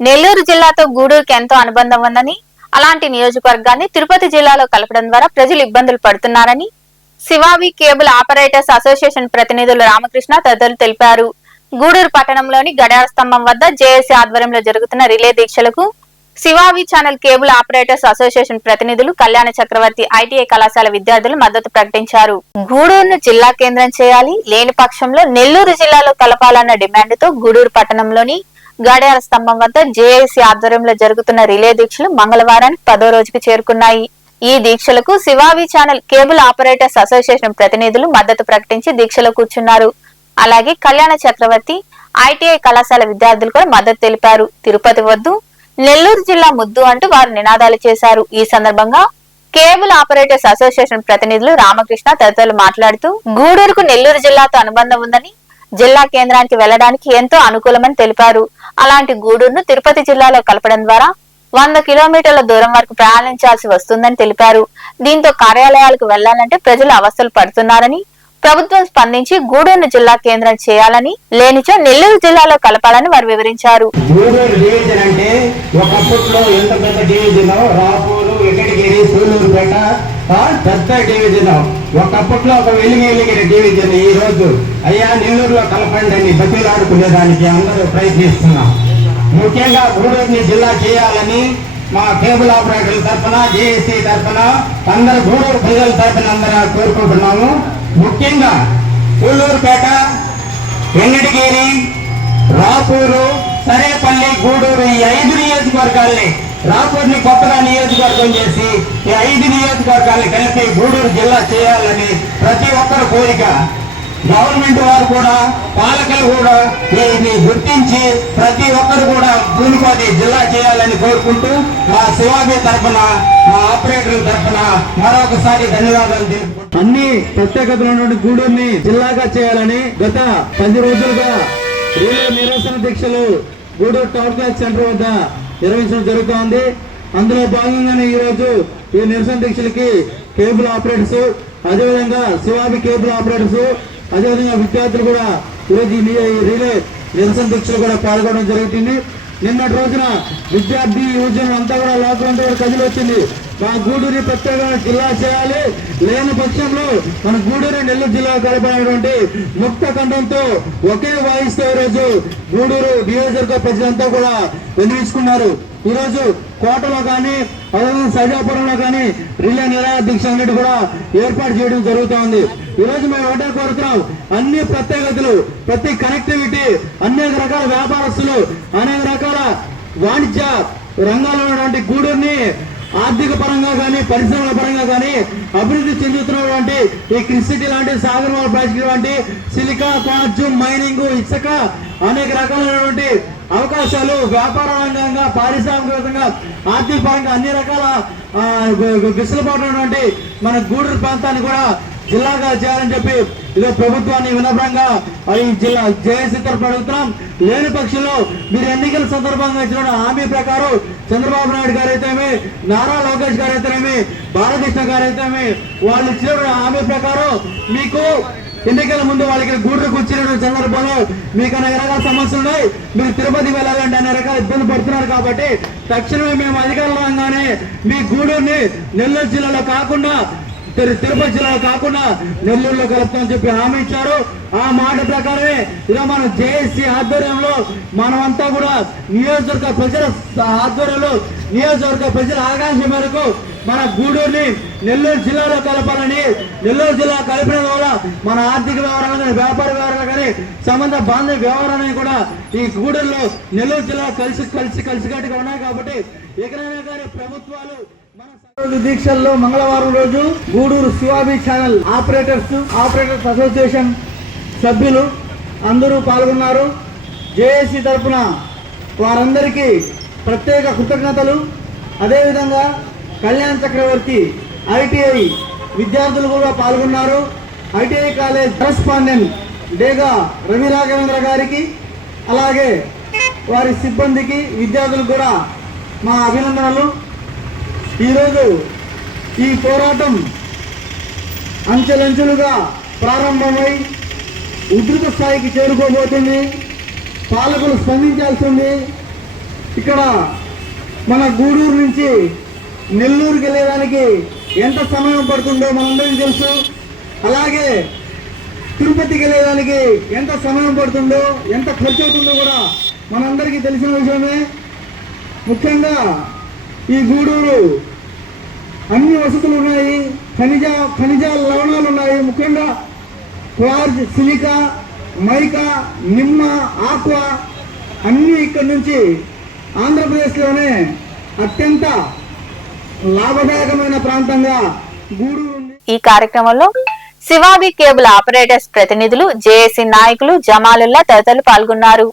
నెల్లూరు జిల్లాతో గూడూరుకి ఎంతో అనుబంధం ఉందని, అలాంటి నియోజకవర్గాన్ని తిరుపతి జిల్లాలో కలపడం ద్వారా ప్రజలు ఇబ్బందులు పడుతున్నారని శివావి కేబుల్ ఆపరేటర్స్ అసోసియేషన్ ప్రతినిధులు రామకృష్ణ తదితరులు తెలిపారు. గూడూరు పట్టణంలోని గడియార స్తంభం వద్ద జేఏసీ ఆధ్వర్యంలో జరుగుతున్న రిలే దీక్షలకు శివావి ఛానల్ కేబుల్ ఆపరేటర్స్ అసోసియేషన్ ప్రతినిధులు కళ్యాణ చక్రవర్తి ఐటీఐ కళాశాల విద్యార్థులు మద్దతు ప్రకటించారు. గూడూరును జిల్లా కేంద్రం చేయాలి, లేని పక్షంలో నెల్లూరు జిల్లాలో కలపాలన్న డిమాండ్తో గూడూరు పట్టణంలోని గడియార స్తంభం వద్ద జేఏసీ ఆధ్వర్యంలో జరుగుతున్న రిలే దీక్షలు మంగళవారానికి 10వ రోజుకు చేరుకున్నాయి. ఈ దీక్షలకు శివావి ఛానల్ కేబుల్ ఆపరేటర్స్ అసోసియేషన్ ప్రతినిధులు మద్దతు ప్రకటించి దీక్షలో కూర్చున్నారు. అలాగే కళ్యాణ చక్రవర్తి ఐటీఐ కళాశాల విద్యార్థులు కూడా మద్దతు తెలిపారు. తిరుపతి వద్దు, నెల్లూరు జిల్లా ముద్దు అంటూ వారు నినాదాలు చేశారు. ఈ సందర్భంగా కేబుల్ ఆపరేటర్స్ అసోసియేషన్ ప్రతినిధులు రామకృష్ణ తదితరులు మాట్లాడుతూ గూడూరుకు నెల్లూరు జిల్లాతో అనుబంధం ఉందని, జిల్లా కేంద్రానికి వెళ్లడానికి ఎంతో అనుకూలమని తెలిపారు. అలాంటి గూడూరును తిరుపతి జిల్లాలో కలపడం ద్వారా 100 కిలోమీటర్ల దూరం వరకు ప్రయాణించాల్సి వస్తుందని తెలిపారు. దీంతో కార్యాలయాలకు వెళ్లాలంటే ప్రజలు అవస్థలు పడుతున్నారని, ప్రభుత్వం స్పందించి గూడూరును జిల్లా కేంద్రం చేయాలని, లేనిచో నెల్లూరు జిల్లాలో కలపాలని వారు వివరించారు. పెద్ద డివిజన్ ఒకప్పట్లో ఒక వెలిగిన డివిజన్ ఈ రోజు అయ్యా నెల్లూరులో కలపండి అని బతిలాడుకునేదానికి అందరూ ప్రయత్నిస్తున్నాం. ముఖ్యంగా గూడూరుని జిల్లా చేయాలని మా కేబుల్ ఆపరేటర్ల తరఫున, జేఏసీ తరఫున, అందరు గూడూరు ప్రజల తరఫున అందరూ కోరుకుంటున్నాము. ముఖ్యంగా కొల్లూరుపేట, వెంకటగిరి, రాపూరు, సరేపల్లి, గూడూరు ఈ 5 నియోజకవర్గాల్ని, రాపూర్ని కొత్తగా నియోజకవర్గం చేసి ఈ 5 నియోజకవర్గాల్ని కలిపి గూడూరు జిల్లా చేయాలని ప్రతి ఒక్కరు కోరిక. గవర్నమెంట్ వారు కూడా, పాలకులు కూడా దీన్ని గుర్తించి ప్రతి ఒక్కరు కూడా పూనుకోది జిల్లా చేయాలని కోరుకుంటూ మా శివాజీ తరఫున, మా ఆపరేటర్ల తరఫున మరొకసారి ధన్యవాదాలు తెలుపుకుంటున్నాను. అన్ని ప్రత్యేకతలు ఉన్నటువంటి గూడూరుని జిల్లాగా చేయాలని గత 10 రోజులుగా రిలే నిరసన దీక్షలు గూడూరు టౌన్ క్లాస్ సెంటర్ వద్ద నిర్వహించడం జరుగుతోంది. అందులో భాగంగానే ఈ రోజు ఈ నిరసన దీక్షలకి కేబుల్ ఆపరేటర్స్, అదేవిధంగా శివాబి కేబుల్ ఆపరేటర్స్, అదేవిధంగా విద్యార్థులు కూడా ఈరోజు ఈ రిలే నిరసన దీక్షలు కూడా పాల్గొనడం జరుగుతుంది. నిన్నటి రోజున విద్యార్థి యువజనం అంతా కూడా లాక్డౌన్ కూడా కదిలి వచ్చింది. మా గూడూరుని ప్రత్యేకంగా జిల్లా చేయాలి, లేని పక్షంలో మన గూడూరు నెల్లూరు జిల్లా కలపనేటువంటి ముక్త కంఠంతో ఒకే వాయిస్తో ఈరోజు గూడూరు నియోజకవర్గ ప్రజలంతా కూడా వినిపించుకున్నారు. ఈరోజు కోటలో కానీ, అదేవిధంగా సైదాపురంలో కానీ రిలే నిరాహార దీక్ష అనేది కూడా ఏర్పాటు చేయడం జరుగుతోంది. ఈ రోజు మేము ఒకటే కోరుతున్నాం, అన్ని ప్రత్యేకతలు, ప్రతి కనెక్టివిటీ, అనేక రకాల వ్యాపారస్తులు, అనేక రకాల వాణిజ్య రంగాల్లో ఉన్నటువంటి గూడూరుని ఆర్థిక పరంగా కానీ, పరిశ్రమల పరంగా కానీ అభివృద్ధి చెందుతున్నటువంటి ఈ క్రిసిటీ లాంటి, సాగర్ ప్రాజెక్టు లాంటి, సిలికా, క్వార్ట్జ్, మైనింగ్, ఇసుక, అనేక రకాలైనటువంటి అవకాశాలు వ్యాపార రంగంగా, పారిశ్రామికంగా, ఆర్థిక పరంగా అన్ని రకాల విసులుబాటు ఉన్నటువంటి మన గూడూరు ప్రాంతాన్ని కూడా జిల్లాగా చేయాలని చెప్పి ఇదో ప్రభుత్వాన్ని వినమ్రంగా ఈ జిల్లా జేఏసీ తరఫున అడుగుతున్నాం. లేని పక్షంలో మీరు ఎన్నికల సందర్భంగా ఇచ్చిన హామీ ప్రకారం చంద్రబాబు నాయుడు గారు అయితేమి, నారా లోకేష్ గారు అయితేనేమి, బాలకృష్ణ గారు అయితేమి వాళ్ళు ఇచ్చిన హామీ ప్రకారం మీకు ఎన్నికల ముందు వాళ్ళకి గూడూరుకు వచ్చిన సందర్భంలో మీకు అనేక రకాల సమస్యలు ఉన్నాయి, మీరు తిరుపతి వెళ్ళాలంటే అనేక రకాల ఇబ్బంది పడుతున్నారు. కాబట్టి తక్షణమే మేము అధికారులు రాగానే మీ గూడూరుని నెల్లూరు జిల్లాలో కాకుండా, తిరుపతి జిల్లాలో కాకుండా నెల్లూరులో కలుపుతామని చెప్పి హామీ ఇచ్చారు. ఆ మాట ప్రకారమే ఇలా మనం జేఏసీ ఆధ్వర్యంలో మనమంతా కూడా నియోజకవర్గ ప్రజల ఆధ్వర్యంలో, నియోజకవర్గ ప్రజల ఆకాంక్ష మేరకు మన గూడూరుని నెల్లూరు జిల్లాలో కలపాలని, నెల్లూరు జిల్లా కలిపిన వల్ల మన ఆర్థిక వ్యవహారాలు కానీ, వ్యాపార వ్యవహారాలు కానీ, సంబంధ బాంధవ్య వ్యవహారాన్ని కూడా ఈ గూడూరులో నెల్లూరు జిల్లా కలిసికట్టుగా ఉన్నాయి. కాబట్టి ఎక్కడైనా కానీ ప్రభుత్వాలు దీక్షల్లో మంగళవారం రోజు గూడూరు శివాబి ఛానల్ ఆపరేటర్స్ అసోసియేషన్ సభ్యులు అందరూ పాల్గొన్నారు. జేఏసీ తరఫున వారందరికీ ప్రత్యేక కృతజ్ఞతలు. అదేవిధంగా కళ్యాణ్ చక్రవర్తి ఐటీఐ విద్యార్థులు కూడా పాల్గొన్నారు. ఐటీఐ కాలేజ్ కరెస్పాండెంట్ డేగా రవి రాఘవేంద్ర గారికి, అలాగే వారి సిబ్బందికి, విద్యార్థులకు కూడా మా అభినందనలు. ఈరోజు ఈ పోరాటం అంచెలంచెలుగా ప్రారంభమై ఉధృత స్థాయికి చేరుకోబోతుంది. పాలకులు స్పందించాల్సింది. ఇక్కడ మన గూడూరు నుంచి నెల్లూరుకి వెళ్ళేదానికి ఎంత సమయం పడుతుందో మనందరికీ తెలుసు. అలాగే తిరుపతికి వెళ్ళేదానికి ఎంత సమయం పడుతుందో, ఎంత ఖర్చు అవుతుందో కూడా మనందరికీ తెలిసిన విషయమే. ముఖ్యంగా ఈ గూడూరు అన్ని వసతులు ఉన్నాయి, ఖనిజ లవణాలు ఉన్నాయి. ముఖ్యంగా క్వార్జ్, సిలికా, మైకా, నిమ్మ, ఆక్వా అన్నీ ఇక్కడి నుంచి ఆంధ్రప్రదేశ్లోనే అత్యంత లాభదాయకమైన ప్రాంతంగా గూడూరు ఉంది. ఈ కార్యక్రమంలో శివాబి కేబుల్ ఆపరేటర్స్ ప్రతినిధులు, జేఏసీ నాయకులు, జమాలుల్లా తదితరులు పాల్గొన్నారు.